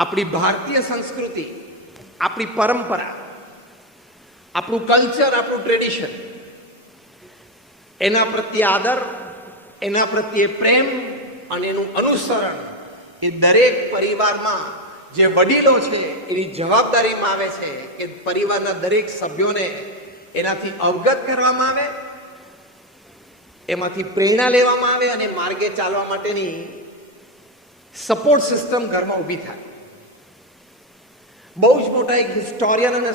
આપણી ભારતીય સંસ્કૃતિ, આપણી પરંપરા, આપણું કલ્ચર, આપણું ટ્રેડિશન, એના પ્રત્યે આદર, એના પ્રત્યે પ્રેમ અને એનું અનુસરણ એ દરેક પરિવારમાં જે વડીલો છે એની જવાબદારીમાં આવે છે કે પરિવારના દરેક સભ્યોને એનાથી અવગત કરવામાં આવે, એમાંથી પ્રેરણા લેવામાં આવે અને માર્ગે ચાલવા માટેની સપોર્ટ સિસ્ટમ ઘરમાં ઊભી થાય. બહુ જ મોટા એક હિસ્ટોરિયન અને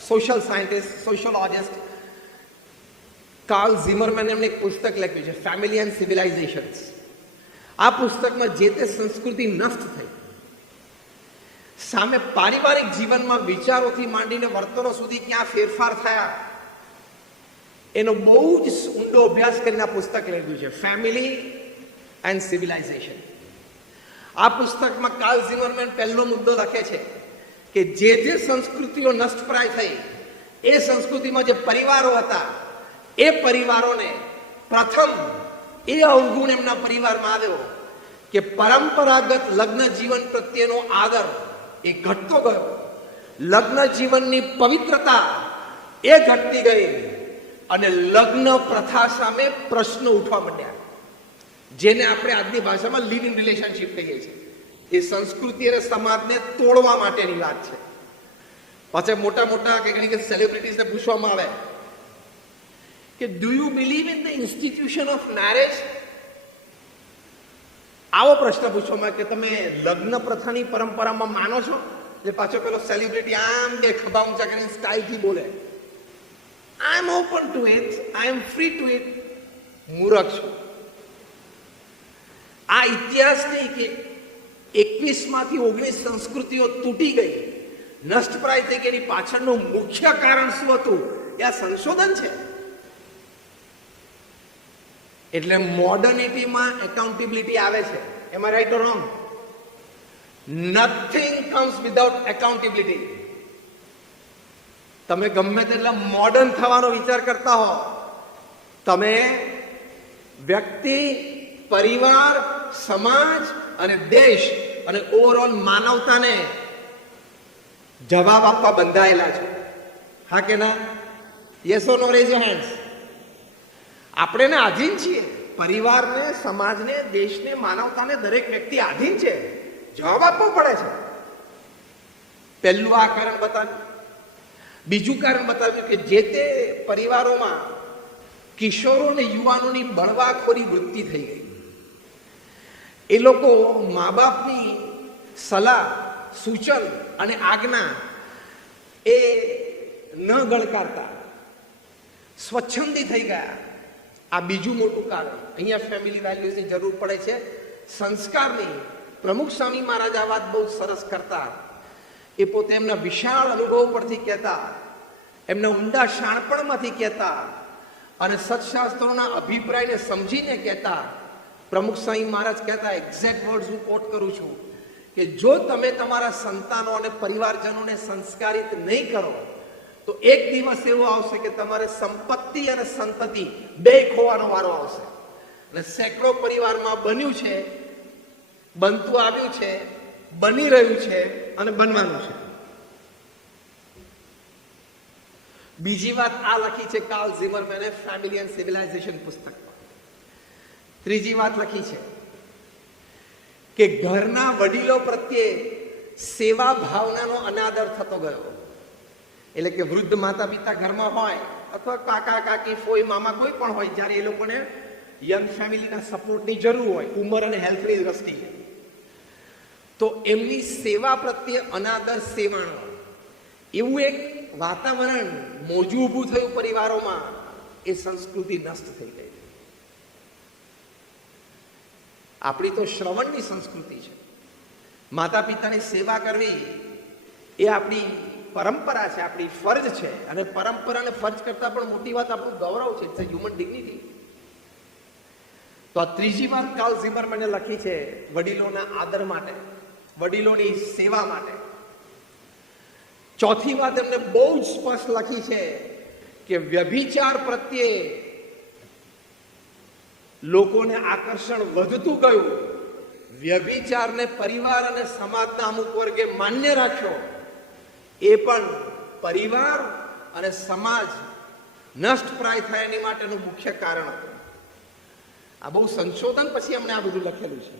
સોશિયલ સાયન્ટિસ્ટ, સોશિયોલોજિસ્ટ કાર્લ ઝિમરમેન એમને એક પુસ્તક લખ્યું છે, ફેમિલી એન્ડ સિવિલાઇઝેશન્સ. આ પુસ્તકમાં જે તે સંસ્કૃતિ નષ્ટ થઈ સામે પારિવારિક જીવનમાં વિચારોથી માંડીને વર્તનો સુધી ક્યાં ફેરફાર થયા એનો બહુ જ ઊંડો અભ્યાસ કરીને આ પુસ્તક લખ્યું છે, ફેમિલી એન્ડ સિવિલાઇઝેશન. આ પુસ્તકમાં કાર્લ ઝિમરમેન પહેલો મુદ્દો લખે છે કે જે સંસ્કૃતિઓ નષ્ટપ્રાય થઈ એ સંસ્કૃતિમાં જે પરિવારો હતા એ પરિવારોને પ્રથમ એ અવગુણ એમના પરિવારમાં આવ્યો કે પરંપરાગત લગ્ન જીવન પ્રત્યેનો આદર એ ઘટતો ગયો, લગ્ન જીવનની પવિત્રતા એ ઘટતી ગઈ અને લગ્ન પ્રથા સામે પ્રશ્નો ઉઠવા માંડ્યા, જેને આપણે આજની ભાષામાં લિવ ઇન રિલેશનશિપ કહીએ છીએ. એ સંસ્કૃતિ અને સમાજને તોડવા માટેની વાત છે. પાછા મોટા મોટા કે સેલિબ્રિટીઝને પૂછવામાં આવે કે do you believe in the institution of marriage? આવો પ્રશ્ન પૂછવામાં કે તમે લગ્ન પ્રથાની પરંપરામાં માનો છો? એટલે પાછો પેલો સેલિબ્રિટી આમ કે ખભા ઊંચા કરીને સ્ટાઇલથી બોલે, I am open to it, I am free to it. મૂર્ખ છો. આ ઇતિહાસની કે 21 માંથી 19 સંસ્કૃતિઓ તૂટી ગઈ, નષ્ટપ્રાય થઈ ગઈ, એની પાછળનું મુખ્ય કારણ શું હતું એ આ સંશોધન છે. એટલે મોડર્નિટીમાં એકાઉન્ટેબિલિટી આવે છે. Am I right or wrong? Nothing comes without accountability. તમે ગમે તેટલા મોડર્ન થવાનો વિચાર કરતા હો, તમે વ્યક્તિ, પરિવાર, સમાજ અને દેશ અને ઓવરઓલ માનવતાને જવાબ આપવા બંધાયેલા છે. હા કે ના? Yes or no? Raise your hands. આપણે ને આધીન છીએ. પરિવારને, સમાજને, દેશને, માનવતાને દરેક વ્યક્તિ આધીન છે. જવાબ આપવો પડે છે. પહેલું આ કારણ બતાવ્યું. બીજું કારણ બતાવ્યું કે જે તે પરિવારોમાં કિશોરો અને યુવાનોની બળવાખોરી વૃત્તિ થઈ ગઈ. એ લોકો મા બાપની સલાહ, સૂચન અને આજ્ઞા એ ન ગણકારતા સ્વચ્છંદી થઈ ગયા. આ બીજું મોટું કારણ. અહીંયા ફેમિલી વેલ્યુઝની જરૂર પડે છે, સંસ્કારની. પ્રમુખ સ્વામી મહારાજ આ વાત બહુ સરસ કરતા. એ પોતે એમના વિશાળ અનુભવ પરથી કહેતા, એમના ઊંડા શાણપણમાંથી કહેતા અને સત્શાસ્ત્રોના અભિપ્રાયને સમજીને કહેતા. પ્રમુખ સ્વામી મહારાજ કહેતા, એક્ઝેક્ટ વર્ડ્સ હું કોટ કરું છું, કે જો તમે તમારા સંતાનો અને પરિવારજનોને સંસ્કારિત નહીં કરો તો એક દિવસ એવો આવશે કે તમારે સંપત્તિ અને સંતતિ બે ખોવાનો વારો આવશે. અને સેંકડો પરિવારમાં બન્યું છે, બનતું આવ્યું છે, બની રહ્યું છે અને બનવાનું છે. બીજી વાત આ લખી છે કાર્લ ઝિમરમેને ફેમિલી એન્ડ સિવિલાઇઝેશન પુસ્તકમાં. ત્રીજી વાત લખી છે કે ઘરના વડીલો પ્રત્યે સેવા ભાવનાનો અનાદર થતો ગયો. એટલે કે વૃદ્ધ માતા પિતા ઘરમાં હોય અથવા કાકા કાકી, ફોઈ, મામા કોઈ પણ હોય, જ્યારે એ લોકોને યંગ ફેમિલીના સપોર્ટની જરૂર હોય ઉંમર અને હેલ્થની દ્રષ્ટિએ, તો એમની સેવા પ્રત્યે અનાદર, સેવાણો, એવું એક વાતાવરણ મોજું ઊભું થયું પરિવારોમાં. એ સંસ્કૃતિ નષ્ટ થઈ ગઈ. આપણી તો શ્રવણની સંસ્કૃતિ છે. માતા પિતાની સેવા કરવી એ આપણી પરંપરા છે, આપણી ફરજ છે. અને પરંપરા અને ફરજ કરતા પણ મોટી વાત આપણું ગૌરવ છે. It's a human dignity. તો આ ત્રીજી વાત કાર્લ ઝિમરમેને લખી છે વડીલોના આદર માટે, વડીલોની સેવા માટે. ચોથી વાત એમને બહુ જ સ્પષ્ટ લખી છે કે વ્યભિચાર પ્રત્યે લોકોને આકર્ષણ વધતું ગયું, વ્યભિચારને પરિવાર અને સમાજના અમુક વર્ગે માન્ય રાખ્યો, એ પણ પરિવાર અને સમાજ નષ્ટપ્રાય થાય એની માટેનું મુખ્ય કારણ હતું. આ બહુ સંશોધન પછી અમને આ બધું લખેલું છે.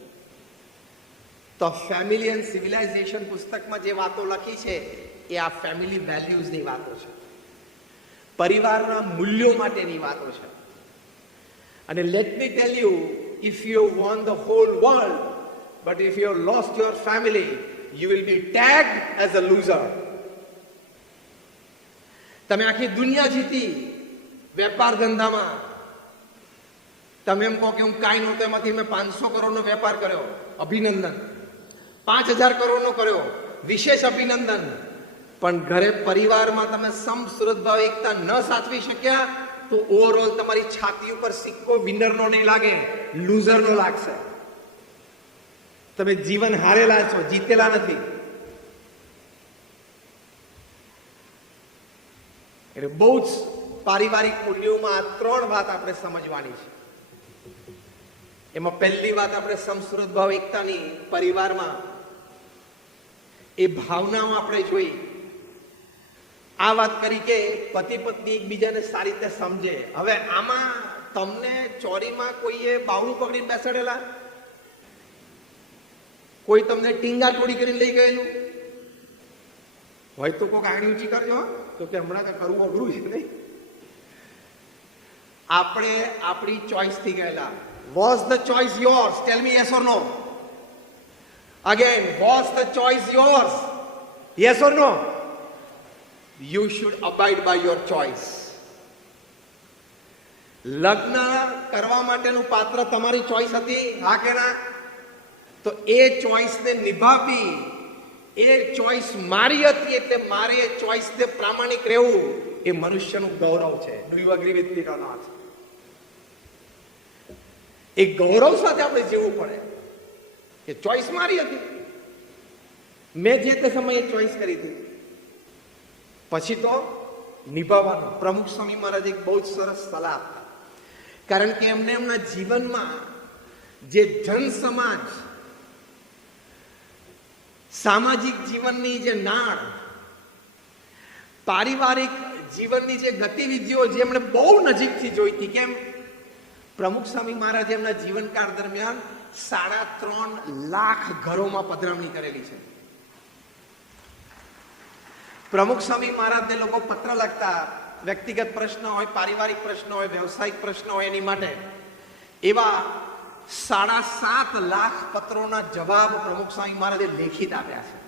તો ફેમિલી એન્ડ સિવિલાઇઝેશન પુસ્તકમાં જે વાતો લખી છે એ આ ફેમિલી વેલ્યુઝની વાતો છે, પરિવારના મૂલ્યો માટેની વાતો છે. અને let me tell you, if you won the hall world but if you lost your family, you will be tagged as a loser. તમે આખી દુનિયા જીતી વેપાર ધંધામાં, તમે એમ કહો કે હું કાંઈ નહોતો, એમાંથી મેં 500 કરોડનો વેપાર કર્યો, અભિનંદન. 5000 કરોડનો કર્યો, વિશેષ અભિનંદન. પણ ઘરે પરિવારમાં તમે સમસુરતભાવ એકતા ન સાચવી શક્યા તો ઓવરઓલ તમારી છાતી ઉપર સિક્કો વિનરનો નહીં લાગે, લૂઝરનો લાગશે. તમે જીવન હારેલા છો, જીતેલા નથી. એટલે બહુ જ પારિવારિક મૂલ્યોમાં આ 3 વાત આપણે સમજવાની છે. એમાં પહેલી વાત આપણે સમસુરતભાવ એકતાની પરિવારમાં એ ભાવનાઓ આપણે જોઈ. આ વાત કરી કે પતિ પત્ની એકબીજાને સારી રીતે સમજે. હવે આમાં તમને ચોરીમાં કોઈએ બાવળું પકડીને બેસાડેલા, કોઈ તમને ટીંગા ટોળી કરીને લઈ ગયેલું હોય તો કોઈક આંગળી ઊંચી કરજો, તો કે હમણાં કઈ કરવું અઘરું છે નહીં. આપણે આપણી ચોઈસ થી ગયેલા. Was the choice yours? Tell me yes or no. Again, was the choice yours? Yes or no? You should abide by your choice. લગ્ન કરવા માટેનું પાત્ર તમારી ચોઈસ હતી, હા કે ના? તો એ ચોઈસને નિભાવી, એ ચોઈસ મારી હતી એટલે મારે એ ચોઈસને પ્રામાણિક રહેવું એ મનુષ્યનું ગૌરવ છે. Do you agree with me or not? એ ગૌરવ સાથે આપણે જીવવું પડે કે ચોઈસ મારી હતી, મેં જે તે સમયે ચોઈસ કરી હતી, પછી તો નિભાવવાનું. પ્રમુખ સ્વામી મહારાજ એક બહુ જ સરસ સલાહ આપતા, કારણ કે એમને એમના જીવનમાં જે જન સમાજ, સામાજિક જીવનની જે નાળ, પારિવારિક જીવનની જે ગતિવિધિઓ જે એમણે બહુ નજીકથી જોઈ હતી. કેમ? પ્રમુખ સ્વામી મહારાજે એમના જીવનકાળ દરમિયાન 3.5 લાખ ઘરોમાં પધરામણી કરેલી છે. પ્રમુખ સ્વામી મહારાજને લોકો પત્ર લખતા, વ્યક્તિગત પ્રશ્ન હોય, પારિવારિક પ્રશ્ન હોય, વ્યવસાયિક પ્રશ્ન હોય, એની માટે એવા 7.5 લાખ પત્રોના જવાબ પ્રમુખ સ્વામી મહારાજે લેખિત આપ્યા છે.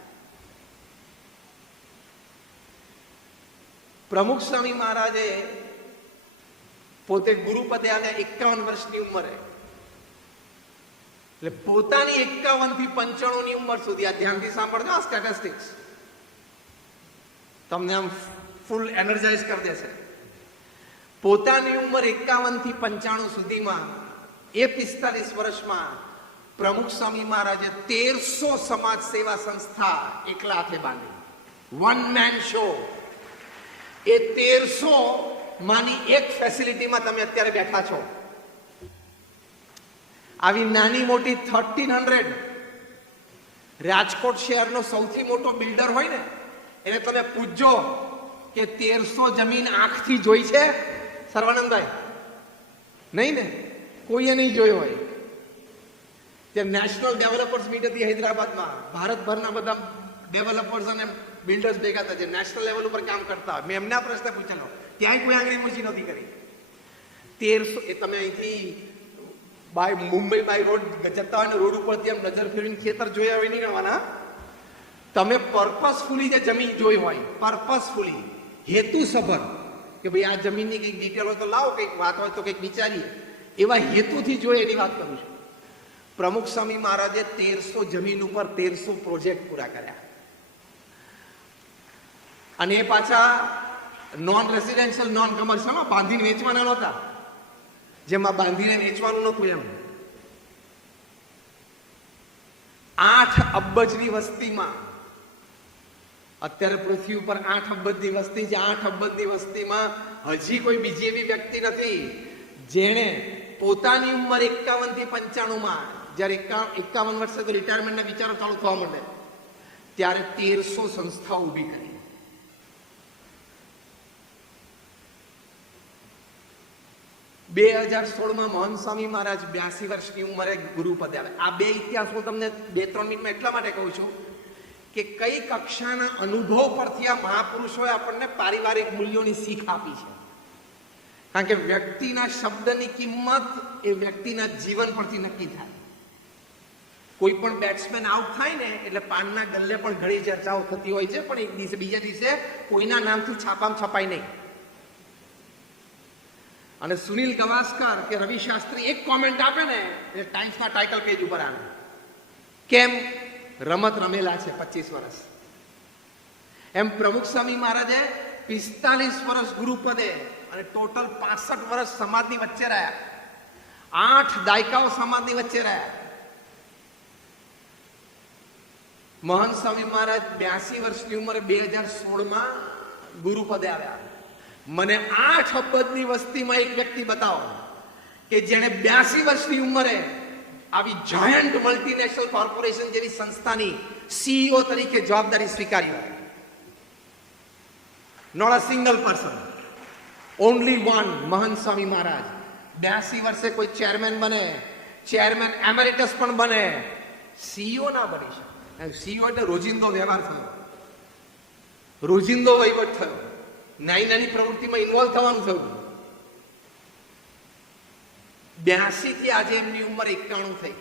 પ્રમુખ સ્વામી મહારાજે પોતે ગુરુપદે અને 51 વર્ષની ઉંમરે, એટલે પોતાની 51 થી 95 ની ઉંમર સુધી, આ ધ્યાનથી સાંભળજો આ સ્ટેટિસ્ટિક્સ, તમને આમ ફૂલ એનર્જાઇઝ કરી દેશે. પોતાની ઉંમર 51 થી 95 સુધીમાં એ 45 વર્ષમાં પ્રમુખ સ્વામી મહારાજે 1300 સમાજ સેવા સંસ્થા એકલા હાથે બાંધી. One man show. એ 1300 માની એક ફેસિલિટીમાં તમે અત્યારે બેઠા છો. આવી નાની મોટી 1300, રાજકોટ શહેરનો સૌથી મોટો બિલ્ડર હોય ને એને તમે પૂછજો કે 1300 જમીન આંખથી જોઈ છે સર્વાનંદભાઈ? નહીં ને, કોઈએ નહીં જોયો હોય. જે નેશનલ ડેવલપર્સ મીટ હતી હૈદરાબાદમાં, ભારતભરના બધા ડેવલપર્સ અને બિલ્ડર્સ ભેગા હતા જે નેશનલ લેવલ ઉપર કામ કરતા. મેં એમના પ્રશ્ન પૂછેલો, ક્યાંય કોઈ આંગળી ઊંચી નહોતી કરી. 1300, એ તમે અહીંથી મુંબઈ બાય રોડ જતા હોય ને, રોડ ઉપરથી એમ નજર ફેરવીને ખેતર જોયા હોય નહીં રહેવાના. તમે પર્પસફુલી જે જમીન જોઈ હોય, પર્પસફુલી, હેતુસભર, કે ભાઈ આ જમીનની કંઈક ડિટેલ હોય તો લાવો, કંઈક વાત હોય તો કંઈક વિચારીએ, એવા હેતુથી જોઈએ એની વાત કરું છું. પ્રમુખ સ્વામી મહારાજે 1300 જમીન ઉપર 1300 પ્રોજેક્ટ પૂરા કર્યા. અને એ પાછા નોન રેસિડેન્શિયલ, નોન કમર્શિયલમાં બાંધીને વેચવાના નહોતા, જેમાં બાંધીને વેચવાનું નહોતું. એમ 8 અબજની વસ્તીમાં, અત્યારે પૃથ્વી ઉપર 8 અબજની વસ્તી છે. 8 અબજની વસ્તીમાં હજી કોઈ બીજી એવી વ્યક્તિ નથી જેણે પોતાની ઉંમર 51 થી 95 માં જ્યારે 51 વર્ષે તો રિટાયરમેન્ટના વિચારો ચાલુ થવા માંડે, ત્યારે 1300 સંસ્થાઓ ઊભી કરી. 2016માં મહંત સ્વામી મહારાજ 82 વર્ષની ઉંમરે ગુરુપદે આવે. આ બે ઇતિહાસ હું તમને 2-3 મિનિટમાં એટલા માટે કહું છું કે કઈ કક્ષાના અનુભવ પરથી આ મહાપુરુષોએ આપણને પારિવારિક મૂલ્યોની શીખ આપી છે. કારણ કે વ્યક્તિના શબ્દની કિંમત એ વ્યક્તિના જીવન પરથી નક્કી થાય. કોઈ પણ બેટ્સમેન આઉટ થાય ને એટલે પાનના ગલ્લે પણ ઘણી ચર્ચાઓ થતી હોય છે, પણ એક દિવસે બીજા દિવસે કોઈના નામથી છાપામાં છપાય નહીં. અને સુનિલ ગવાસ્કર કે રવિ શાસ્ત્રી એક કોમેન્ટ આપે ને એટલે ટાઈમ્સના ટાઇટલ પેજ ઉપર આવે. કેમ? રમત રમેલા છે 25 વર્ષ. એમ પ્રમુખ સ્વામી મહારાજે 45 વર્ષ ગુરુપદે અને ટોટલ 65 વર્ષ સમાજની વચ્ચે રહ્યા. 8 દાયકાઓ સમાજની વચ્ચે રહ્યા. મહંત સ્વામી મહારાજ 82 વર્ષની ઉંમરે 2016માં ગુરુપદે આવ્યા. મને 8 અબજની વસ્તીમાં એક વ્યક્તિ બતાવો કે જેણે 82 વર્ષની ઉંમરે આવી જાયન્ટ મલ્ટીનેશનલ કોર્પોરેશન જેવી સંસ્થાની સીઈઓ તરીકે જવાબદારી સ્વીકારી હોય. Not a single person, only one. Mahant Swami મહારાજ 82 વર્ષે કોઈ ચેરમેન બને, ચેરમેન એમેરિટસ પણ બને, સીઈઓ ના બની શકે. સીઈઓ એટલે રોજિંદો વ્યવહાર થયો, રોજિંદો વહીવટ થયો, નાની નાની પ્રવૃત્તિમાં ઇન્વોલ્વ થવાનું થયું. 82 થી આજે એમની ઉંમર 91 થઈ.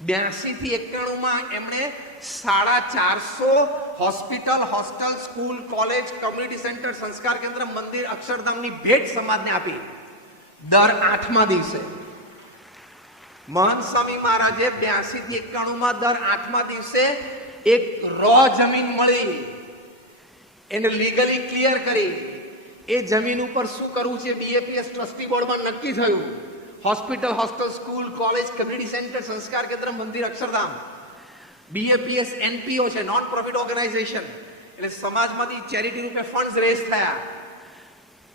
82 થી 91માં એમણે 450 hospital, hostel, school, college, community centre, સંસ્કાર કેન્દ્ર, મંદિર, અક્ષરધામની ભેટ સમાજને આપી. દર 8મા દિવસે મહંત સ્વામી મહારાજે 82 થી 91માં દર 8મા દિવસે એક રો જમીન મળી, એને લીગલી ક્લિયર કરી. એ જમીન ઉપર શું કરવું છે બીએપીએસ ટ્રસ્ટી બોર્ડમાં નક્કી થયું. Hospital, hostel, school, college, community centre, સંસ્કાર કેન્દ્ર, મંદિર, અક્ષરધામ. બીએપીએસ એનપીઓ છે, નોન પ્રોફિટ ઓર્ગેનાઇઝેશન, એટલે સમાજમાંથી ચેરિટી રૂપે ફંડ્સ રેઝ થયા.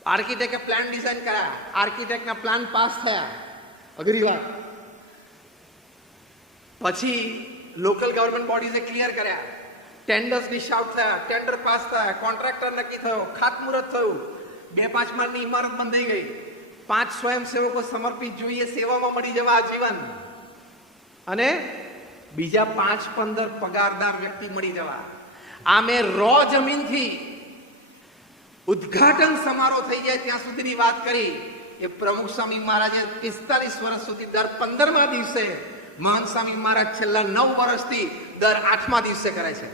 આર્કિટેક્ટે પ્લાન ડિઝાઇન કર્યા, આર્કિટેક્ટના પ્લાન પાસ થયા. અઘરી વાત. પછી લોકલ ગવર્મેન્ટ બોડીઝે ક્લિયર કર્યા, ટેન્ડર્સ ડિશ આઉટ થયા, ટેન્ડર પાસ થયા, કોન્ટ્રાક્ટર નક્કી થયો, ખાતમુહૂર્ત થયું, 2-5 માળની ઇમારત બંધાઈ ગઈ. 5 સ્વયંસેવકો સમર્પિત જોઈએ સેવામાં મળી જવા આજીવન, અને બીજા 5-15 પગારદાર વ્યક્તિ મળી જવા. આ મેં રો જમીનથી ઉદ્ઘાટન સમારોહ થઈ જાય ત્યાં સુધીની વાત કરી. એ પ્રમુખ સ્વામી મહારાજે 45 વર્ષ સુધી દર 15મા દિવસે, મહંત સ્વામી મહારાજ છેલ્લા 9 વર્ષથી દર 8મા દિવસે કરે છે.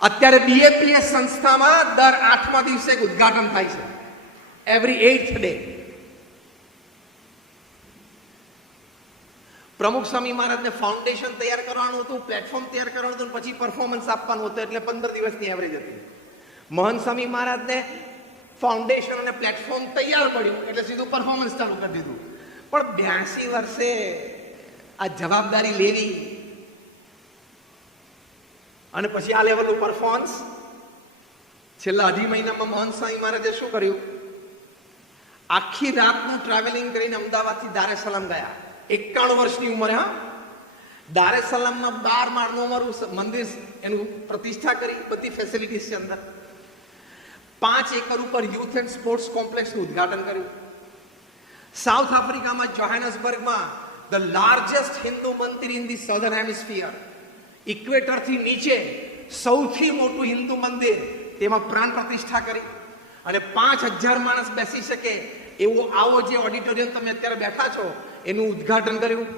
અત્યારે બીએપીએસ સંસ્થામાં દર 8મા દિવસે ઉદ્ઘાટન થાય છે, એવરી 8th ડે. પ્રમુખ સ્વામી મહારાજને ફાઉન્ડેશન તૈયાર કરવાનું હતું, પ્લેટફોર્મ તૈયાર કરવાનું હતું, પછી પરફોર્મન્સ આપવાનું હતું, એટલે 15 દિવસની એવરેજ હતી. મહંત સ્વામી મહારાજને ફાઉન્ડેશન અને પ્લેટફોર્મ તૈયાર પડ્યું એટલે સીધું પરફોર્મન્સ ચાલુ કરી દીધું. પણ 82 વર્ષે આ જવાબદારી લેવી અને પછી આ લેવલનું પરફોર્મન્સ. છેલ્લા 2.5 મહિનામાં મહંત સ્વામી મહારાજે શું કર્યું? આખી રાતનું ટ્રાવેલિંગ કરીને અમદાવાદથી દારે સલામ ગયા. 91 વર્ષની ઉંમરે. હા, દારે સલામમાં 12 માળનું અમારું મંદિર, એનું પ્રતિષ્ઠા કરી, બધી ફેસિલિટીઝ છે અંદર. 5 એકર ઉપર યુથ એન્ડ સ્પોર્ટ્સ કોમ્પ્લેક્સનું ઉદ્ઘાટન કર્યું. સાઉથ આફ્રિકામાં જોહાનસબર્ગમાં ધ લાર્જેસ્ટ હિન્દુ મંદિર ઇન ધી સધર્ન હેમિસ્ફિયર, ઇક્વેટરથી નીચે સૌથી મોટું હિન્દુ મંદિર, તેમાં પ્રાણ પ્રતિષ્ઠા કરી. અને 5000 માણસ બેસી શકે એવો આવો જે ઓડિટોરિયમ તમે અત્યારે બેઠા છો એનું ઉદ્ઘાટન કર્યું.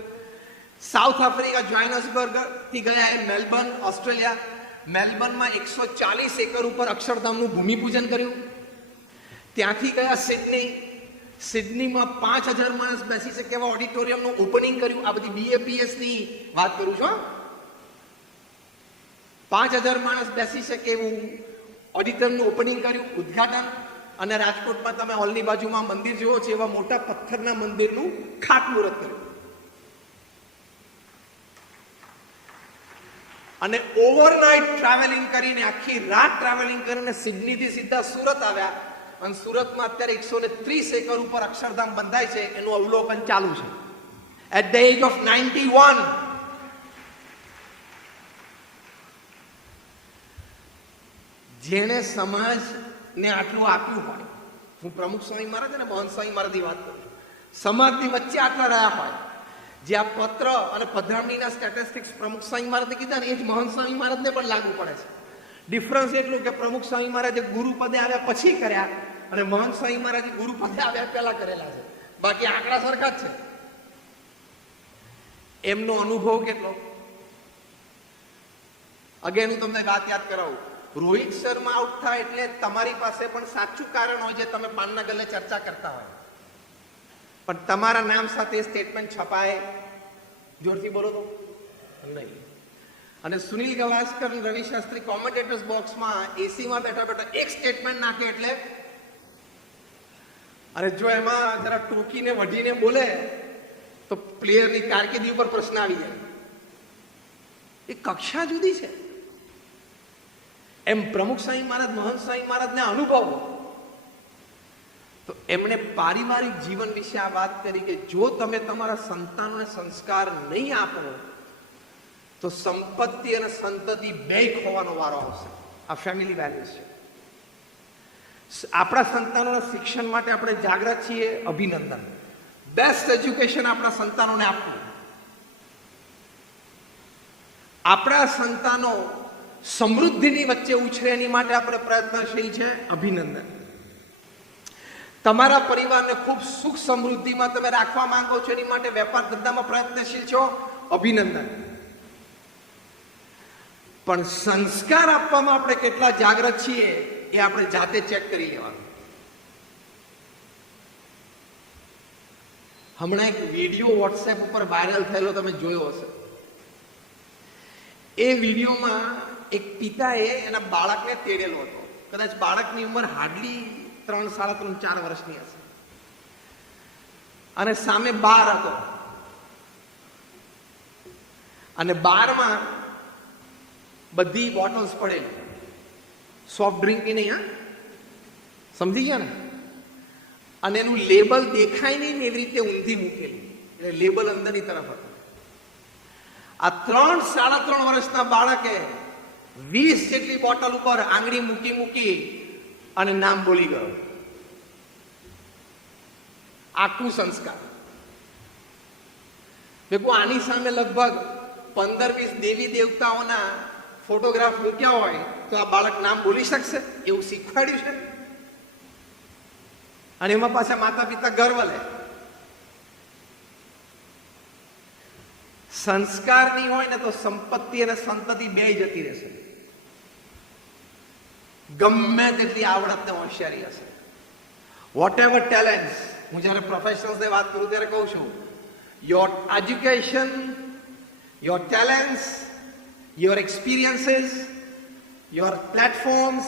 સાઉથ આફ્રિકા જોહાનસબર્ગ થી ગયા એ મેલબર્ન, ઓસ્ટ્રેલિયા. મેલબર્નમાં 140 એકર ઉપર અક્ષરધામનું ભૂમિપૂજન કર્યું. ત્યાંથી ગયા સિડની. સિડનીમાં 5000 માણસ બેસી શકે એવા ઓડિટોરિયમનું ઓપનિંગ કર્યું. આ બધી બીએપીએસ ની વાત કરું છું. 5000 માણસ બેસી શકે એવું ઓડિટોરિયમનું ઓપનિંગ કર્યું, ઉદ્ઘાટન. અને રાજકોટમાં તમે હોલની બાજુમાં મંદિર જુઓ છો એવા મોટા પથ્થરના મંદિરનું ખાતમુહૂર્ત કર્યું. અને ઓવરનાઇટ ટ્રાવેલિંગ કરીને, આખી રાત ટ્રાવેલિંગ કરીને સિડનીથી સીધા સુરત આવ્યા. અને સુરતમાં અત્યારે 130 એકર ઉપર અક્ષરધામ બંધાય છે, એનું અવલોકન ચાલુ છે. at the age of 91. જેણે સમાજને આટલું આપ્યું હોય, હું પ્રમુખ સ્વામી મહારાજ અને મહંત સ્વામી મહારાજની વાત કરું છું, સમાજની વચ્ચે આટલા રહ્યા હોય, જે આ પત્ર અને પધરામણીના સ્ટેટિસ્ટિક્સ પ્રમુખ સ્વામી મહારાજે કીધા ને એ જ મહંત સ્વામી મહારાજને પણ લાગુ પડે છે. ડિફરન્સ એટલું કે પ્રમુખ સ્વામી મહારાજે ગુરુ પદે આવ્યા પછી કર્યા અને મહંત સ્વામી મહારાજે ગુરુ પદે આવ્યા પહેલા કરેલા છે. બાકી આંકડા સરખા જ છે. એમનો અનુભવ કેટલો. અગેન હું તમને વાત યાદ કરાવું, રોહિત શર્મા આઉટ થાય એટલે તમારી પાસે પણ સાચું કારણ હોય છે, તમે પાનના ગલ્લે ચર્ચા કરતા હોય, પણ તમારા નામ સાથે સ્ટેટમેન્ટ છપાય, જોરથી બોલો તો નહીં. અને સુનિલ ગવાસ્કર રવિ શાસ્ત્રી કોમેન્ટેટર્સ બોક્સમાં એસીમાં બેઠા બેઠા એક સ્ટેટમેન્ટ નાખે એટલે, અને જો એમાં જરા ટૂંકીને વઢીને બોલે તો પ્લેયરની કારકિર્દી ઉપર પ્રશ્ન આવી જાય. એ કક્ષા જુદી છે. એમ પ્રમુખ સ્વામી મહારાજ મહંત સ્વામી મહારાજને અનુભવ, તો એમણે પારિવારિક જીવન વિશે આ વાત કરી કે જો તમે તમારા સંતાનોને સંસ્કાર નહીં આપો તો સંપત્તિ અને સંતતિ બે ખોવાનો વારો આવશે. આ ફેમિલી વેલ્યુઝ છે. આપણા સંતાનોના શિક્ષણ માટે આપણે જાગૃત છીએ, અભિનંદન. બેસ્ટ એજ્યુકેશન આપણા સંતાનોને આપવું. આપણા સંતાનો સમૃદ્ધિની વચ્ચે ઉછરે એની માટે આપણે પ્રયત્નશીલ છે, અભિનંદન. તમારા પરિવારને ખૂબ સુખ સમૃદ્ધિમાં તમે રાખવા માંગો છો, એની માટે વેપાર ધંધામાં પ્રયત્નશીલ છો, અભિનંદન. પણ સંસ્કાર આપવામાં આપણે કેટલા જાગૃત છીએ એ આપણે જાતે ચેક કરી લેવાનું. હમણાં એક વિડીયો વોટ્સએપ ઉપર વાયરલ થયેલો તમે જોયો હશે. એ વિડીયોમાં એક પિતાએ એના બાળકને તેડેલો હતો. કદાચ બાળકની ઉંમર હાર્ડલી 3, 3.5, 4 વર્ષની હશે, અને સામે બાર હતો, અને બારમાં બધી બોટલ્સ પડેલી, સોફ્ટ ડ્રિંકની નહીં, હા, સમજી ગયા ને? અને એનું લેબલ દેખાય નહીં એવી રીતે ઊંધી મૂકેલી, એટલે લેબલ અંદરની તરફ હતું. આ 3, 3.5 વર્ષના બાળકે 20 જેટલી બોટલ ઉપર આંગળી મૂકી અને નામ બોલી ગયો. આખું સંસ્કાર. દેખો, આની સામે લગભગ 15-20 દેવી દેવતાઓના ફોટોગ્રાફ મૂક્યા હોય તો આ બાળક નામ બોલી શકશે? એવું શીખવાડ્યું છે. અને એમાં પાછા માતા પિતા ગર્વ લે. સંસ્કાર નહીં હોય ને તો સંપત્તિ અને સંતતિ બે જતી રહેશે. ગમે તેટલી આવડત ને હોશિયારી હશે, વોટ એવર ટેલેન્ટ્સ. હું જ્યારે પ્રોફેશનલ્સને વાત કરું ત્યારે કહું છું, your education, your talents, your experiences, your platforms,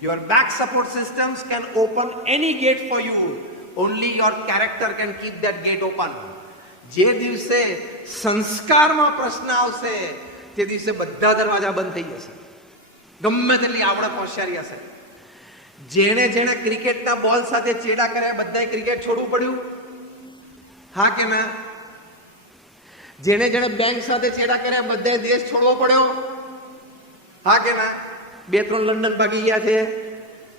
your back support systems can open any gate for you. Only your character can keep that gate open. જે દિવસે સંસ્કારમાં પ્રશ્ન આવશે તે દિવસે બધા દરવાજા બંધ થઈ જશે, ગમે તેટલી આવડત હોશિયારી હશે. જેણે ક્રિકેટના બોલ સાથે ચેડા કર્યા બધાએ ક્રિકેટ છોડવું પડ્યું, હા કે ના? જેણે બેંક સાથે ચેડા કર્યા બધાએ દેશ છોડવો પડ્યો, હા કે ના? 2-3 લંડન ભાગી ગયા છે,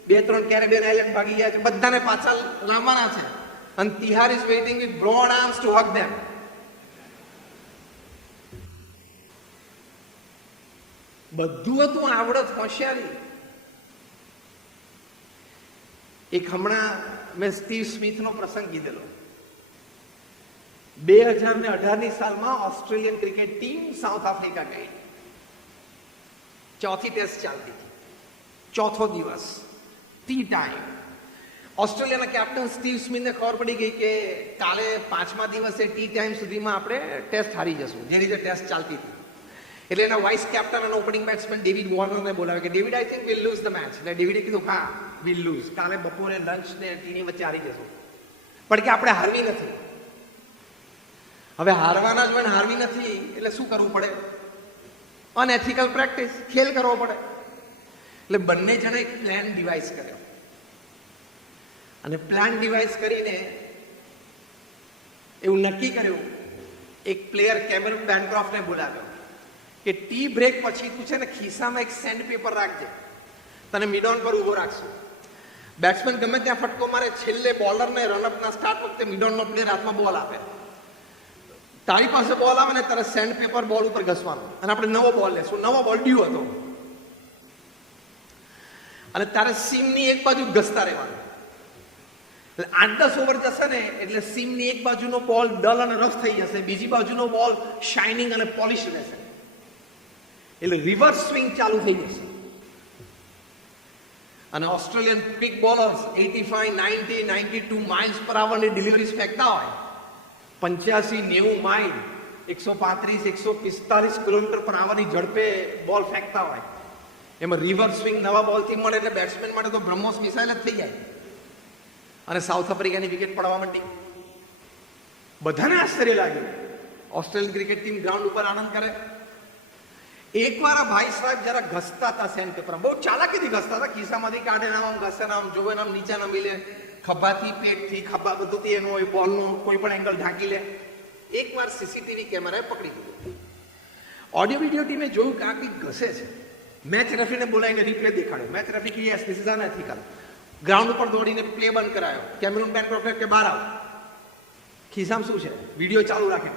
2-3 કેરેબિયન આઇલેન્ડ ભાગી ગયા છે, બધાને પાછા લાવવાના છે. And Tihar is waiting with broad arms to hug them. બધું હતું આવડત, હોશિયારી. એક હમણાં મેં સ્ટીવ સ્મિથનો પ્રસંગ કીધેલો. 2018ની સાલમાં Australian cricket team South Africa ગઈ. ચોથી ટેસ્ટ ચાલતી હતી, ચોથો દિવસ, ટી ટાઈમ. ઓસ્ટ્રેલિયાના કેપ્ટન સ્ટીવ સ્મિથને ખબર પડી ગઈ કે કાલે 5મા દિવસે ટી ટાઈમ સુધીમાં આપણે ટેસ્ટ હારી જશું, જે રીતે ટેસ્ટ ચાલતી હતી. એટલે એના વાઇસ કેપ્ટન અને ઓપનિંગ બેટ્સમેન ડેવિડ વોર્નરને બોલાવે કે David, I think will lose the match. એટલે ડેવિડે કીધું, હા વિલ લૂઝ, કાલે બપોરે લંચ ને ટીની વચ્ચે હારી જશું, પણ કે આપણે હારવી નથી. હવે હારવાના જ હોય ને હારવી નથી એટલે શું કરવું પડે? અનએથિકલ પ્રેક્ટિસ, ખેલ કરવો પડે. એટલે બંને જણે એક પ્લાન ડિવાઇસ કર્યો, અને પ્લાન ડિવાઇસ કરીને એવું નક્કી કર્યું એક પ્લેયર કેમેરન બેનક્રોફ્ટને બોલાવ્યો કે ટી બ્રેક પછી તું છે ને ખિસ્સામાં એક સેન્ડ પેપર રાખજે, તને મિડઓન પર ઉભો રાખશું. બેટ્સમેન ગમે ત્યાં ફટકો મારે, છેલ્લે બોલરને રનઅપના સ્ટાર્ટ વખતે મિડઓનનો પ્લેયર હાથમાં બોલ આપે, તારી પાસે બોલ આવે ને તારે સેન્ડ પેપર બોલ ઉપર ઘસવાનો, અને આપણે નવો બોલ લેશું. નવો બોલ ડ્યુ હતો અને તારે સીમની એક બાજુ ઘસતા રહેવાનું. એટલે 8-10 ઓવર જશે ને એટલે સીમની એક બાજુનો બોલ ડલ અને રફ થઈ જશે, બીજી બાજુનો બોલ શાઇનિંગ અને પોલિશ રહેશે. એટલે રિવર્સ સ્વિંગ ચાલુ થઈ જશે. અને ઓસ્ટ્રેલિયન ક્વિક બોલર્સ 85, 90, 92 માઇલ્સ પર આવરની ડિલિવરીઝ ફેંકતા હોય, 85-90 માઇલ, 135-145 કિલોમીટર પર આવવાની ઝડપે બોલ ફેંકતા હોય. એમાં રિવર્સ સ્વિંગ નવા બોલથી મળે એટલે બેટ્સમેન માટે તો બ્રહ્મોસ મિસાઇલ જ થઈ જાય. અને સાઉથ આફ્રિકાની વિકેટ પડવા માંડી. બધાને આશ્ચર્ય લાગ્યું. ઓસ્ટ્રેલિયન ક્રિકેટ ટીમ ગ્રાઉન્ડ ઉપર આનંદ કરે. એકવાર આ ભાઈ સાહેબ જરા ઘસતા હતા સેન્ડ પેપર, બહુ ચાલાકીથી ઘસતા હતા, ખિસ્સામાંથી કાઢે ના આમ ઘસે ના આમ, જોવે આમ નીચે ના મિલે, ખભાથી પેટથી ખભા બધુંથી એનો હોય બોલનો કોઈ પણ એંગલ ઢાંકી લે. એકવાર સીસીટીવી કેમેરાએ પકડી દીધું. ઓડિયો વિડીયો ટીમે જોયું કે આ કંઈક ઘસે છે. મેચ રેફરીને બોલાવીને રિપ્લે દેખાડ્યો. મેચ રેફરી કે યસ ધીસ ઇઝ અનએથિકલ. ગ્રાઉન્ડ ઉપર દોડીને પ્લે બંધ કરાયો. કેમેરન બેનક્રોફ્ટ કે બહાર આવ, ખિસ્સામાં શું છે, વિડીયો ચાલુ રાખે.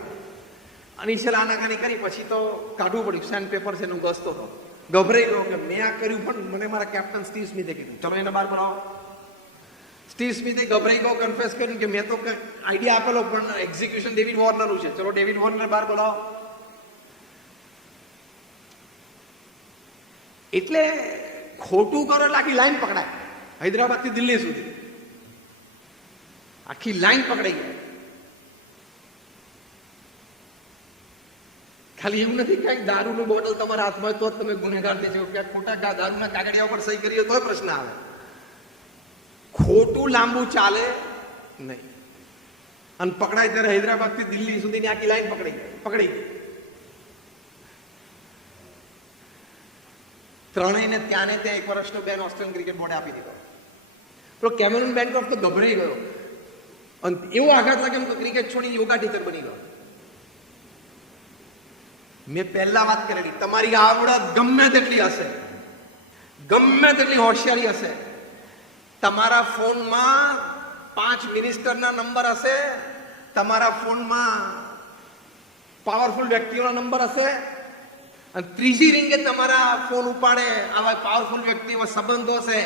અનિશેલ આનાકાની કરી પછી તો કાઢવું પડ્યું. સેન્ડ પેપર છે એનું ઘસતો હતો. ગભરાઈ ગયો કે મેં આ કર્યું, પણ મને મારા કેપ્ટન સ્ટીવ સ્મિથે કીધું ચલો એને બહાર બોલાવો. સ્ટીવ સ્મિથે ગભરાઈ ગયો, કન્ફેસ કર્યું કે મેં તો આઈડિયા આપેલો પણ એક્ઝિક્યુશન ડેવિડ વોર્નરનું છે, ચલો ડેવિડ વોર્નર બહાર બોલાવો. એટલે ખોટું કરો એટલે આખી લાઈન પકડાય. હૈદરાબાદ થી દિલ્હી સુધી આખી લાઈન પકડાઈ ગઈ. ખાલી એવું નથી કે દારૂનું બોટલ તમારા હાથમાં તો તમે ગુનેગાર થઈ જાવ, કે ખોટા દારૂના કાગળિયા ઉપર સહી કરીએ તો પ્રશ્ન આવે. ખોટું લાંબુ ચાલે નહીં. અને પકડાય ત્યારે હૈદરાબાદ થી દિલ્હી સુધીની આખી લાઈન પકડી ગઈ. ત્રણેયને ત્યાં ને ત્યાં 1 વર્ષનો બેન ઓસ્ટ્રેલિયન ક્રિકેટ બોર્ડે આપી દીધો. પેલો કેમેરન બેનક્રોફ્ટ તો ગભરાઈ ગયો અને એવો આઘાત લાગ્યો તો ક્રિકેટ છોડી યોગા ટીચર બની ગયો. મેં પહેલા વાત કરેલી, તમારી આવડત ગમે તેટલી હશે, ગમે તેટલી હોશિયારી હશે, તમારા ફોનમાં 5 મિનિસ્ટરના નંબર હશે, તમારા ફોનમાં પાવરફુલ વ્યક્તિઓના નંબર હશે, અને ત્રીજી રિંગે તમારા ફોન ઉપાડે આવા પાવરફુલ વ્યક્તિઓ સંબંધો છે,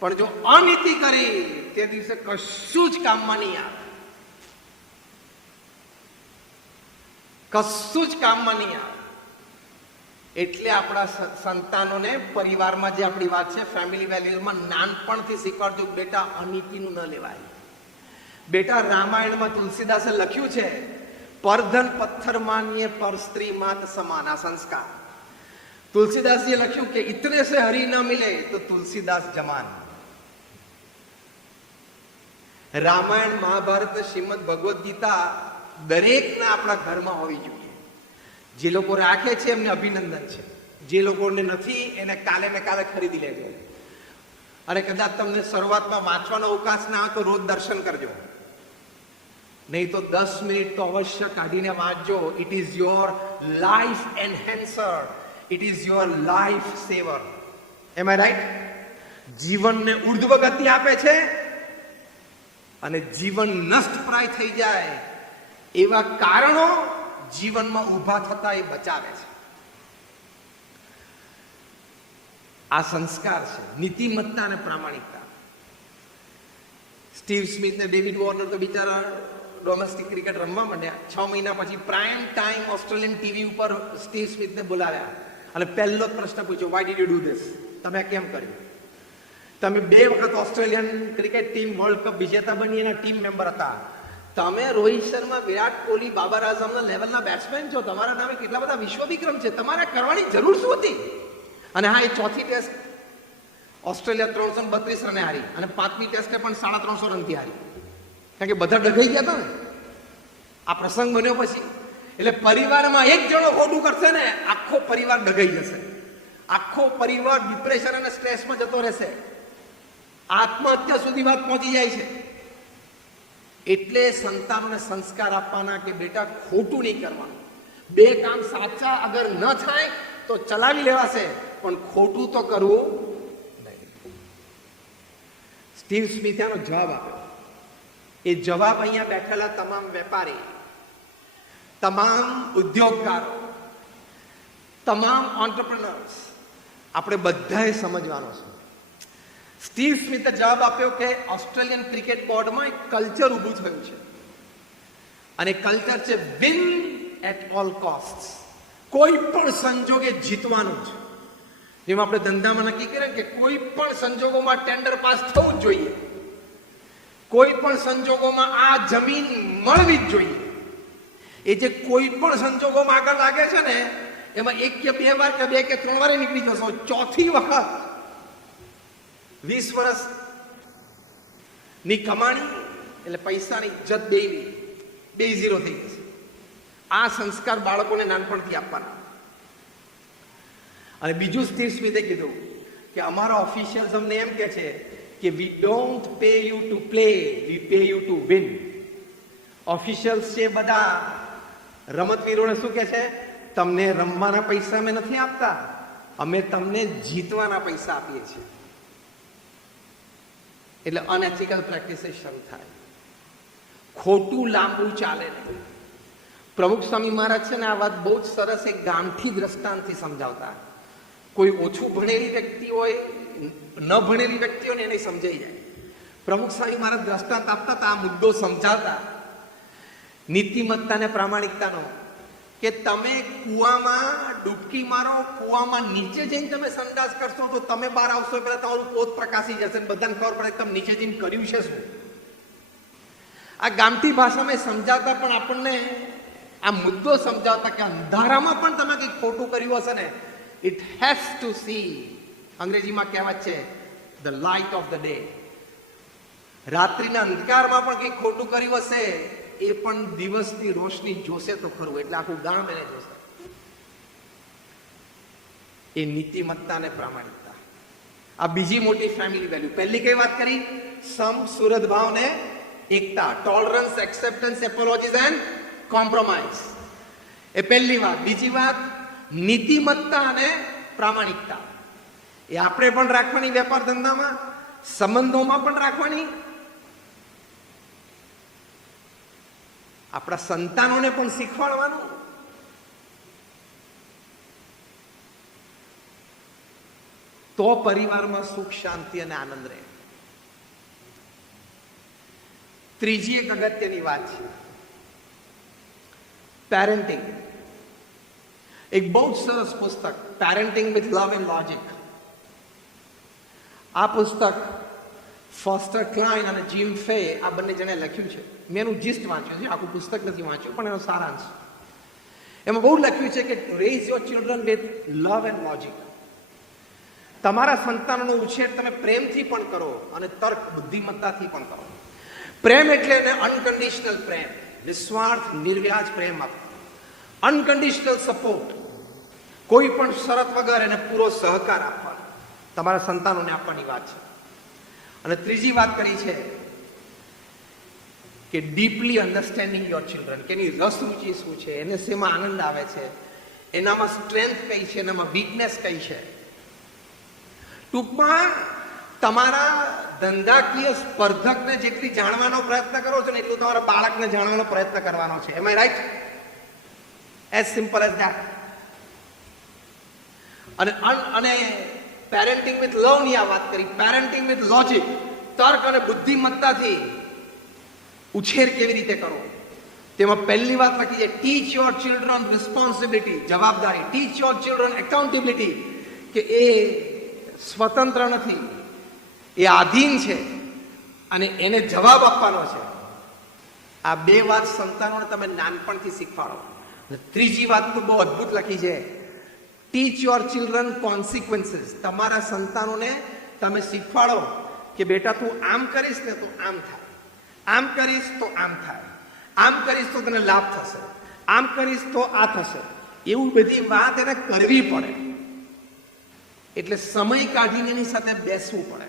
પણ જો અનીતિ કરી તે દિવસે કશું જ કામમાં નહીં આવે. કશું જ કામમાં નહીં આવે. એટલે આપણા સંતાનોને પરિવારમાં જે આપણી વાત છે ફેમિલી વેલ્યુઝમાં નાનપણથી શીખવાડજો, બેટા અનીતિનું ન લેવાય. બેટા રામાયણમાં તુલસીદાસે લખ્યું છે પરધન પથ્થર માનીએ પર સ્ત્રી માત સમાન. આ સંસ્કાર તુલસીદાસજીએ લખ્યું કે ઇતને સે હરી ન મિલે તો તુલસીદાસ જમાન. રામાયણ, મહાભારત, શ્રીમદ ભગવદ્ ગીતા દરેકને આપણા ઘરમાં હોવી જોઈએ. જે લોકો રાખે છે એમને અભિનંદન છે, જે લોકોને નથી એને કાલે ને કાલે ખરીદી લેજો. અને કદાચ તમને શરૂઆતમાં વાંચવાનો અવકાશ ના આવે તો રોજ દર્શન કરજો, નહીં તો 10 મિનિટ તો અવશ્ય કાઢીને વાંચજો. It is your life enhancer, it is your life saver. Am I right? જીવનને ઉર્ધ્વ ગતિ આપે છે અને જીવન નષ્ટપ્રાય થઈ જાય એવા કારણો જીવનમાં ઊભા થતા એ બચાવે છે. આ સંસ્કાર છે, નીતિમત્તા અને પ્રામાણિકતા. સ્ટીવ સ્મિથ ને ડેવિડ વોર્નર તો બિચારા ડોમેસ્ટિક ક્રિકેટ રમવા માંડ્યા. 6 મહિના પછી પ્રાઇમ ટાઈમ ઓસ્ટ્રેલિયન ટીવી ઉપર સ્ટીવ સ્મિથને બોલાવ્યા અને પહેલો જ પ્રશ્ન પૂછ્યો, why did you do this? તમે કેમ કર્યું? તમે 2 વખત Australian cricket team world cup વિજેતા બની એના ટીમ મેમ્બર હતા. તમે રોહિત શર્મા, વિરાટ કોહલી, બાબર આઝમના લેવલના બેટ્સમેન છો. તમારા નામે કેટલા બધા વિશ્વ વિક્રમ છે. તમારે કરવાની જરૂર શું હતી? અને હા, એ ચોથી ટેસ્ટ ઓસ્ટ્રેલિયા 332 રને હારી અને 5મી ટેસ્ટે પણ 350 રનથી હારી, કારણ કે બધા ડઘાઈ ગયા હતા ને આ પ્રસંગ બન્યો પછી. એટલે પરિવારમાં એક જણો ખોટું કરશે ને આખો પરિવાર ડઘાઈ જશે, આખો પરિવાર ડિપ્રેશન અને સ્ટ્રેસમાં જતો રહેશે, આત્મહત્યા સુધી વાત પહોંચી જાય છે. એટલે સંતાનોને સંસ્કાર આપવાના કે બેટા ખોટું નહીં કરવાનું, બે કામ સાચા અગર ન થાય તો ચલાવી લેવાશે, પણ ખોટું તો કરવું નહીં. સ્ટીવ સ્મિથે આનો જવાબ આપ્યો. એ જવાબ અહીંયા બેઠેલા તમામ વેપારી, તમામ ઉદ્યોગકારો, તમામ ઓન્ટરપ્રિનર્સ, આપણે બધાએ સમજવાનો છે. સ્ટીવ સ્મિથે જવાબ આપ્યો કે ઓસ્ટ્રેલિયન ક્રિકેટ બોર્ડમાં એક કલ્ચર ઊભું થયું છે, અને કલ્ચર છે વિન એટ ઓલ કોસ્ટ. કોઈ પણ સંજોગે જીતવાનું છે. જેમ આપણે ધંધામાં નક્કી કરીએ કે કોઈ પણ સંજોગોમાં ટેન્ડર પાસ થવું જ જોઈએ, કોઈ પણ સંજોગોમાં આ જમીન મળવી જ જોઈએ. એ જે કોઈ પણ સંજોગોમાં આગળ લાગે છે ને, એમાં એક કે બે વાર કે બે કે ત્રણ વાર નીકળી જશો, ચોથી વખત 20 વર્ષ ની કમાણી એટલે પૈસાની ઇજ્જત બે ઝીરો થઈ જશે. આ સંસ્કાર બાળકોને નાનપણથી આપવાના. અને બીજું સ્ટીવ સ્મિથે કીધું કે અમારા ઓફિશિયલ્સ અમને એમ કે છે કે we don't pay you to play, we pay you to win. Officials છે બધા રમતવીરોને શું કે છે, તમને રમવાના પૈસા અમે નથી આપતા, અમે તમને જીતવાના પૈસા આપીએ છીએ. એટલે અનએથિકલ પ્રેક્ટિસીસ શરૂ થાય, ખોટું લાંબુ ચાલે નહીં. પ્રમુખ સ્વામી મહારાજ છે ને આ વાત બહુ જ સરસ એક ગામઠી દ્રષ્ટાંતથી સમજાવતા. કોઈ ઓછું ભણેલી વ્યક્તિ હોય, ન ભણેલી વ્યક્તિઓને એને સમજાઈ જાય. પ્રમુખ સ્વામી મહારાજ દ્રષ્ટાંત આપતા હતા, આ મુદ્દો સમજાવતા નીતિમત્તા અને પ્રામાણિકતાનો, કે તમે કૂવામાં ડૂબકી મારો, કૂવામાં નીચે જઈને તમે સંડાસ કરશો તો તમે બહાર આવશો પહેલા તમારું પોત પ્રકાશી જશે, બધાને ખબર પડે તમે નીચે જઈને કર્યું છે શું. આ ગામઠી ભાષામાં સમજાવતા, પણ આપણને આ મુદ્દો સમજાવતા કે અંધારામાં પણ તમે કંઈક ખોટું કર્યું હશે ને, ઇટ હેઝ ટુ સી. અંગ્રેજીમાં કહેવત છે the light of the day. રાત્રિના અંધકારમાં પણ કંઈક ખોટું કર્યું હશે, એ પણ દિવસની રોશની જોશે તો ખરું, એટલે આખું ગામ એને જોશે. એ નીતિમત્તા અને પ્રામાણિકતા. આ બીજી મોટી ફેમિલી વેલ્યુ. પહેલી કઈ વાત કરી? સમ, સુહૃદભાવ ને એકતા, tolerance, acceptance, apologies and compromise. એ પહેલી વાત. બીજી વાત નીતિમત્તા અને પ્રામાણિકતા. એ આપણે પણ રાખવાની, વેપાર ધંધામાં, સંબંધોમાં પણ રાખવાની, આપણા સંતાનોને પણ શીખવાડવાનું. તો પરિવારમાં સુખ, શાંતિ અને આનંદ રહે. ત્રીજી એક અગત્યની વાત છે પેરેન્ટિંગ. એક બહુ જ સરસ પુસ્તક, parenting with love and logic. આ પુસ્તક ફોસ્ટર ક્લાઇન અને જીમ ફે આ બંને જણે લખ્યું છે. મેં એનું જીસ્ટ વાંચ્યું છે, આખું પુસ્તક નથી વાંચ્યું, પણ એનો સારાંશ. એમાં બહુ લખ્યું છે કે rays your children with love and logic. તમારા સંતાનોનો ઉછેર તમે પ્રેમથી પણ કરો અને તર્ક બુદ્ધિમત્તાથી પણ કરો. પ્રેમ એટલે એને અનકન્ડિશનલ પ્રેમ, નિસ્વાર્થ નિર્વ્યાજ પ્રેમ આપો. અનકન્ડિશનલ સપોર્ટ, કોઈ પણ શરત વગર એને પૂરો સહકાર આપવાનો, તમારા સંતાનોને આપવાની વાત છે. અને ત્રીજી વાત કરી છે કે ડીપલી અન્ડરસ્ટેન્ડિંગ યોર ચિલ્ડ્રન, કે એની રસ રુચિ શું છે, એને શેમાં આનંદ આવે છે, એનામાં સ્ટ્રેન્થ કઈ છે, એનામાં વીકનેસ કઈ છે. ટૂંકમાં તમારા ધંધાકીય સ્પર્ધકને જેટલી જાણવાનો પ્રયત્ન કરો છો ને, એટલું તમારા બાળકને જાણવાનો પ્રયત્ન કરવાનો છે. Am I right? As simple as that. અને પેરેન્ટિંગ વિથ લવ ની આ વાત કરી. પેરેન્ટિંગ વિથ લોજિક, તર્ક અને બુદ્ધિમત્તાથી ઉછેર કેવી રીતે કરો, તેમાં પહેલી વાત લખી છે ટીચ યોર ચિલ્ડ્રન રિસ્પોન્સિબિલિટી, જવાબદારી. ટીચ યોર ચિલ્ડ્રન એકાઉન્ટેબિલિટી, કે એ સ્વતંત્ર નથી, એ આધીન છે અને એને જવાબ આપવાનો છે. આ બે વાત સંતાનોને તમે નાનપણથી શીખવાડો. ત્રીજી વાત તો બહુ અદ્ભુત લખી છે, ટીચ યોર ચિલ્ડ્રન કોન્સિક્વન્સીસ. તમારા સંતાનોને તમે શીખવાડો કે બેટા તું આમ કરીશ ને તો આમ થાય, આમ કરીશ તો આમ થાય, આમ કરીશ તો તને લાભ થશે, આમ કરીશ તો આ થશે. એવું બધી વાત એને કરવી પડે. એટલે સમય કાઢીને એની સાથે બેસવું પડે.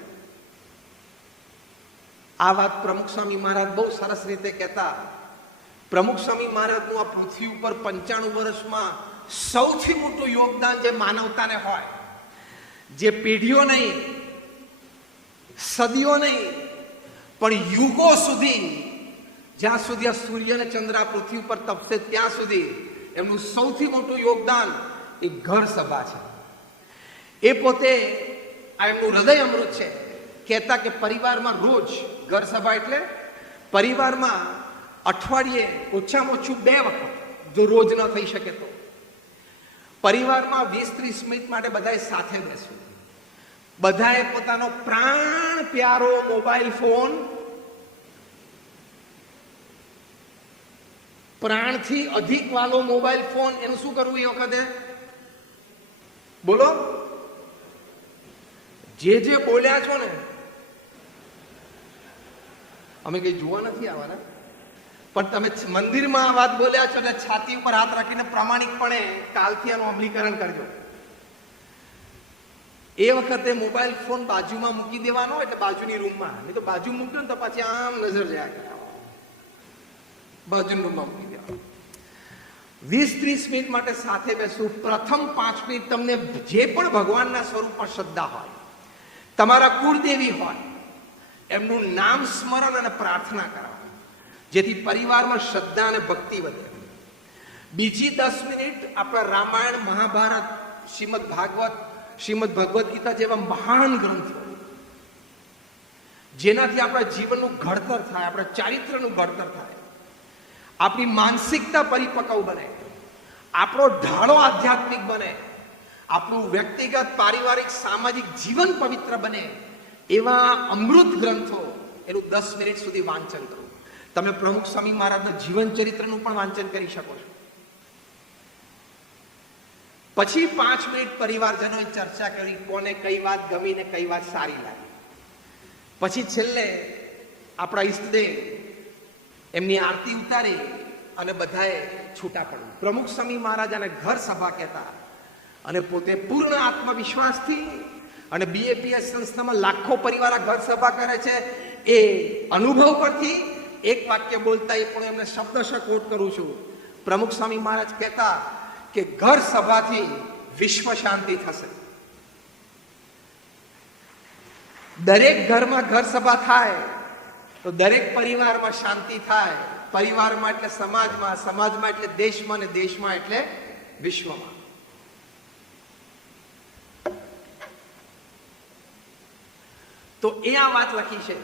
આ વાત પ્રમુખ સ્વામી મહારાજ બહુ સરસ રીતે કહેતા. પ્રમુખ સ્વામી મહારાજનું આ પૃથ્વી ઉપર 95 વર્ષમાં સૌથી મોટું યોગદાન જે માનવતાને હોય, જે પેઢીઓ નહીં, સદીઓ નહીં, પણ યુગો સુધી, જ્યાં સુધી આ સૂર્ય અને ચંદ્ર આ પૃથ્વી ઉપર તપશે ત્યાં સુધી એમનું સૌથી મોટું યોગદાન એ ઘર સભા છે. એ પોતે આ એમનું હૃદય અમૃત છે. કહેતા કે પરિવારમાં રોજ, ઘર સભા એટલે પરિવારમાં અઠવાડિયે ઓછામાં ઓછું 2 વખત, જો રોજ ન થઈ શકે તો પરિવારમાં 20-30 મિનિટ માટે બધાએ સાથે બેસવું. બધાએ પોતાનો પ્રાણ પ્યારો મોબાઈલ ફોન, પ્રાણથી અધિક વાલો મોબાઈલ ફોન, એનું શું કરવું એ વખતે? બોલો, જે બોલ્યા છો ને, અમે કઈ જોવા નથી આવવાના, પણ તમે મંદિરમાં આ વાત બોલ્યા છો એટલે છાતી ઉપર હાથ રાખીને પ્રામાણિકપણે કાલથી આનું અમલીકરણ કરજો. એ વખતે મોબાઈલ ફોન બાજુમાં મૂકી દેવાનો, એટલે બાજુની રૂમમાં. નહીં તો બાજુ મૂક્યો ને તો પછી આમ નજર જાય, બાજુની રૂમમાં મૂકી દેવાનો. 20-30 મિનિટ માટે સાથે બેસવું. પ્રથમ 5 મિનિટ તમને જે પણ ભગવાનના સ્વરૂપમાં શ્રદ્ધા હોય, તમારા કુળદેવી હોય, એમનું નામ સ્મરણ અને પ્રાર્થના કરાવો, જેથી પરિવારમાં શ્રદ્ધા અને ભક્તિ વધે. બીજી 10 મિનિટ આપણા રામાયણ, મહાભારત, શ્રીમદ ભાગવત, શ્રીમદ ભગવદ્ ગીતા જેવા મહાન ગ્રંથો, જેનાથી આપણા જીવનનું ઘડતર થાય, આપણા ચારિત્રનું ઘડતર થાય, આપણી માનસિકતા પરિપક્વ બને, આપણો ઢાળો આધ્યાત્મિક બને, આપણું વ્યક્તિગત, પારિવારિક, સામાજિક જીવન પવિત્ર બને, એવા અમૃત ગ્રંથો એનું 10 મિનિટ સુધી વાંચન કરો. તમે પ્રમુખ સ્વામી મહારાજના જીવન ચરિત્રનું પણ વાંચન કરી શકો છો. પછી 5 મિનિટ પરિવારજનોએ ચર્ચા કરી, કોને કઈ વાત ગમી ને કઈ વાત સારી લાગી. પછી છેલ્લે આપણા ઈષ્ટદેવ એમની આરતી ઉતારી અને બધાએ છૂટા પડવું. પ્રમુખ સ્વામી મહારાજ આને ઘર સભા કહેતા, અને પોતે પૂર્ણ આત્મવિશ્વાસથી, અને બીએપીએસ સંસ્થામાં લાખો પરિવાર આ ઘર સભા કરે છે, એ અનુભવ પરથી એક વાક્ય બોલતા, એ પણ એમને શબ્દશઃ કોટ કરું છું. પ્રમુખ સ્વામી મહારાજ કહેતા કે ઘર સભાથી વિશ્વ શાંતિ થશે. દરેક ઘરમાં ઘર સભા થાય તો દરેક પરિવારમાં શાંતિ થાય. પરિવારમાં એટલે સમાજમાં, સમાજમાં એટલે દેશમાં, અને દેશમાં એટલે વિશ્વમાં. તો એ આ વાત લખી છે.